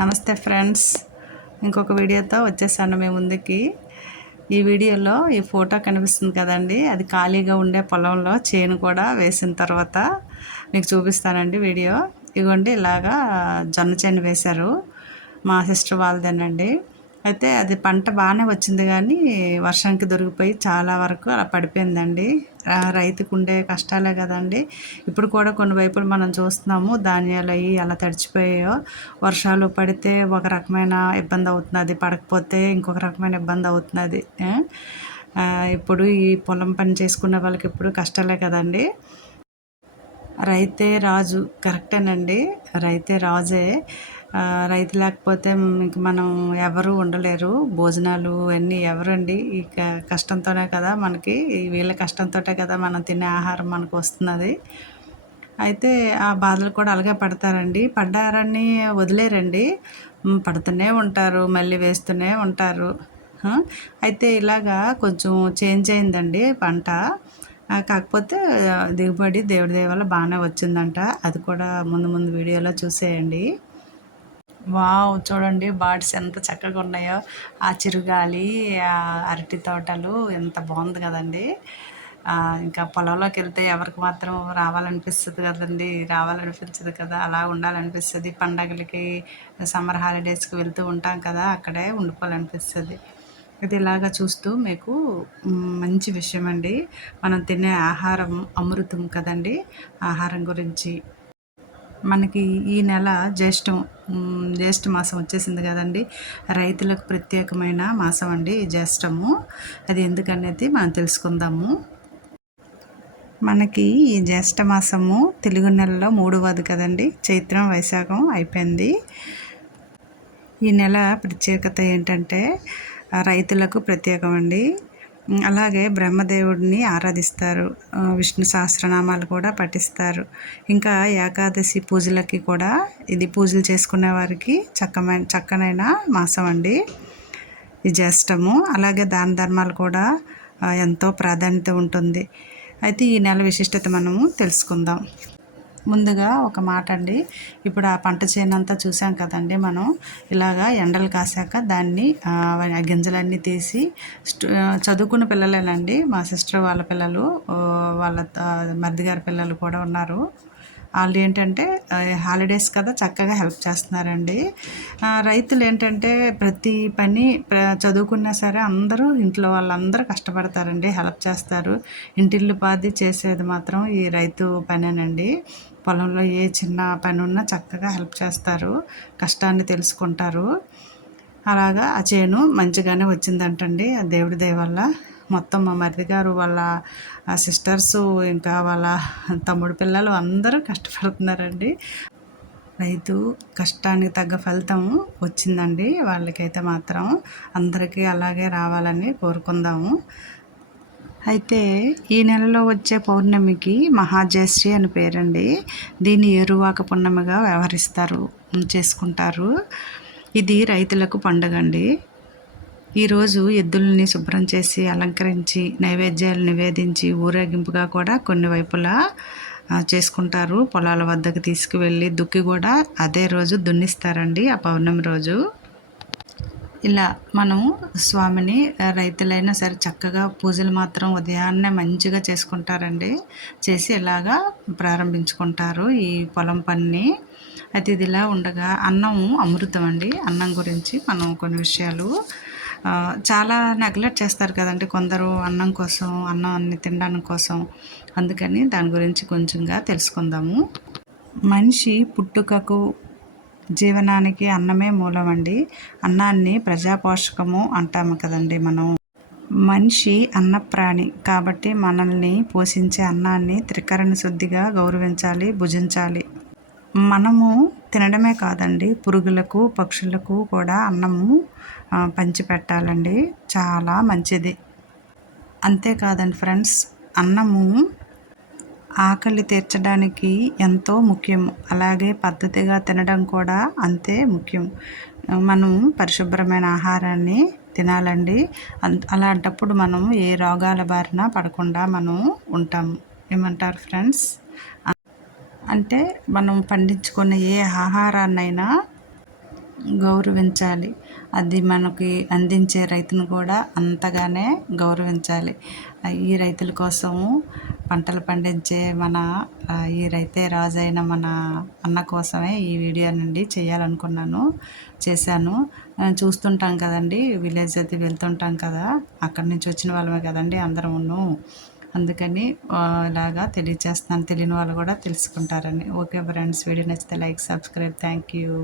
నమస్తే ఫ్రెండ్స్. ఇంకొక వీడియోతో వచ్చేసాను మేము ముందుకి. ఈ వీడియోలో ఈ ఫోటో కనిపిస్తుంది కదండి. అది ఖాళీగా ఉండే పొలంలో చేను కూడా వేసిన తర్వాత మీకు చూపిస్తానండి వీడియో. ఇగోండి ఇలాగా జొన్న చేను వేశారు మా సిస్టర్ వాళ్ళదేనండి. అయితే అది పంట బాగానే వచ్చింది కానీ వర్షానికి దొరికిపోయి చాలా వరకు అలా పడిపోయిందండి. రైతుకు ఉండే కష్టాలే కదండి. ఇప్పుడు కూడా కొన్ని వైపులు మనం చూస్తున్నాము ధాన్యాలు అవి అలా తడిచిపోయాయో. వర్షాలు పడితే ఒక రకమైన ఇబ్బంది అవుతున్నది పడకపోతే ఇంకొక రకమైన ఇబ్బంది అవుతున్నది ఇప్పుడు ఈ పొలం పని చేసుకునే వాళ్ళకి ఇప్పుడు కష్టాలే కదండి. రైతే రాజు కరెక్టేనండి. రైతే రాజే. రైతు లేకపోతే ఇంక మనం ఎవరు ఉండలేరు. భోజనాలు అన్నీ ఎవరండి? ఈ క- కష్టంతోనే కదా మనకి. వీళ్ళ కష్టంతోటే కదా మనం తినే ఆహారం మనకు వస్తున్నది. అయితే ఆ బాధలు కూడా అలాగే పడతారండి. పడ్డారని వదిలేరండి. పడుతూనే ఉంటారు మళ్ళీ వేస్తూనే ఉంటారు. అయితే ఇలాగా కొంచెం చేంజ్ అయిందండి పంట. కాకపోతే దిగుబడి దేవుడి దయ వల్ల బాగానే వచ్చిందంట. అది కూడా ముందు ముందు వీడియోలో చూసేయండి. వావ్ చూడండి బర్డ్స్ ఎంత చక్కగా ఉన్నాయో. ఆ చిరుగాలి ఆ అరటి తోటలు ఎంత బాగుంది కదండి. ఇంకా పొలంలోకి వెళ్తే ఎవరికి మాత్రం రావాలనిపిస్తుంది కదండి. రావాలనిపించదు కదా. అలా ఉండాలనిపిస్తుంది. పండగలకి సమ్మర్ హాలిడేస్కి వెళ్తూ ఉంటాం కదా. అక్కడే ఉండిపోవాలనిపిస్తుంది. ఇది ఇలాగా చూస్తూ మీకు మంచి విషయం అండి మనం తినే ఆహారం అమృతం కదండి. ఆహారం గురించి. మనకి ఈ నెల జ్యేష్టం జ్యేష్ఠ మాసం వచ్చేసింది కదండి. రైతులకు ప్రత్యేకమైన మాసం అండి ఈ జ్యేష్టము అది ఎందుకనేది మనం తెలుసుకుందాము. మనకి ఈ జ్యేష్ఠ మాసము తెలుగు నెలలో మూడవది కదండి. చైత్రం వైశాఖం అయిపోయింది. ఈ నెల ప్రత్యేకత ఏంటంటే రైతులకు ప్రత్యేకం అండి అలాగే బ్రహ్మదేవుడిని ఆరాధిస్తారు. విష్ణు సహస్రనామాలు కూడా పఠిస్తారు. ఇంకా ఏకాదశి పూజలకి కూడా ఇది పూజలు చేసుకునే వారికి చక్కమైన చక్కనైన మాసం అండి ఈ జ్యేష్టము అలాగే దాన ధర్మాలు కూడా ఎంతో ప్రాధాన్యత ఉంటుంది. అయితే ఈ నెల విశిష్టత మనము తెలుసుకుందాం. ముందుగా ఒక మాట అండి. ఇప్పుడు ఆ పంట చేనంతా చూసాం కదండి మనం. ఇలాగా ఎండలు కాసాక దాన్ని ఆ, గింజలన్నీ తీసి చదువుకున్న పిల్లలేనండి. మా సిస్టర్ వాళ్ళ పిల్లలు వాళ్ళ మరిది గారి పిల్లలు కూడా ఉన్నారు. వాళ్ళు ఏంటంటే హాలిడేస్ కదా చక్కగా హెల్ప్ చేస్తున్నారండి. రైతులు ఏంటంటే ప్రతి పని ప్ర- చదువుకున్నా సరే అందరూ ఇంట్లో వాళ్ళందరూ కష్టపడతారండి హెల్ప్ చేస్తారు. ఇంటిల్లు పాది చేసేది మాత్రం ఈ రైతు పనేనండి. పొలంలో ఏ చిన్న పని ఉన్నా చక్కగా హెల్ప్ చేస్తారు కష్టాన్ని తెలుసుకుంటారు. అలాగా ఆ చేను మంచిగానే వచ్చిందంటండి ఆ దేవుడి దయ వల్ల. మొత్తం మా మరిది గారు వాళ్ళ సిస్టర్స్ ఇంకా వాళ్ళ తమ్ముడు పిల్లలు అందరూ కష్టపడుతున్నారండి. రైతు కష్టానికి తగ్గ ఫలితం వచ్చిందండి. వాళ్ళకైతే మాత్రం అందరికీ అలాగే రావాలని కోరుకుందాము. అయితే ఈ నెలలో వచ్చే పౌర్ణమికి మహాజయశ్రీ అని పేరండి. దీన్ని ఏరువాక పున్నమిగా వ్యవహరిస్తారు చేసుకుంటారు. ఇది రైతులకు పండుగ అండి ఈరోజు ఎద్దుల్ని శుభ్రం చేసి అలంకరించి నైవేద్యాలు నివేదించి ఊరేగింపుగా కూడా కొన్ని వైపులా చేసుకుంటారు. పొలాల వద్దకు తీసుకువెళ్ళి దుక్కి కూడా అదే రోజు దున్నిస్తారండి ఆ పౌర్ణమి రోజు. ఇలా మనం స్వామిని రైతులైనా సరే చక్కగా పూజలు మాత్రం ఉదయాన్నే మంచిగా చేసుకుంటారండి. చేసి ఇలాగా ప్రారంభించుకుంటారు ఈ పొలం పని అయితే ఇది ఇలా ఉండగా అన్నం అమృతం అండి. అన్నం గురించి మనం కొన్ని విషయాలు చాలా నెగ్లెక్ట్ చేస్తారు కదండి. కొందరు అన్నం కోసం అన్నం అన్ని తినడానికి కోసం. అందుకని దాని గురించి కొంచెంగా తెలుసుకుందాము. మనిషి పుట్టుకకు జీవనానికి అన్నమే మూలం అండి. అన్నాన్ని ప్రజాపోషకము అంటాము కదండి మనం. మనిషి అన్నప్రాణి కాబట్టి మనల్ని పోషించే అన్నాన్ని త్రికరణ శుద్ధిగా గౌరవించాలి భుజించాలి. మనము తినడమే కాదండి పురుగులకు పక్షులకు కూడా అన్నము పంచిపెట్టాలండి. చాలా మంచిది. అంతేకాదండి ఫ్రెండ్స్ అన్నము ఆకలి తీర్చడానికి ఎంతో ముఖ్యం. అలాగే పద్ధతిగా తినడం కూడా అంతే ముఖ్యం. మనం పరిశుభ్రమైన ఆహారాన్ని తినాలండి. అలాంటప్పుడు మనం ఏ రోగాల బారిన పడకుండా మనం ఉంటాము ఏమంటారు ఫ్రెండ్స్? అంటే మనం పండించుకున్న ఏ ఆహారాన్నైనా గౌరవించాలి. అది మనకి అందించే రైతును కూడా అంతగానే గౌరవించాలి. ఈ రైతుల కోసము పంటలు పండించే మన ఈ రైతే రాజైన మన అన్న కోసమే ఈ వీడియో నుండి చేయాలనుకున్నాను చేశాను. చూస్తుంటాం కదండి విలేజ్ అది వెళ్తుంటాం కదా అక్కడి నుంచి వచ్చిన వాళ్ళమే కదండి అందరమును. అందుకని అలాగా తెలియజేస్తున్నాను తెలియని వాళ్ళు కూడా తెలుసుకుంటారని. ఓకే ఫ్రెండ్స్ వీడియో నచ్చితే లైక్ సబ్స్క్రైబ్. Thank you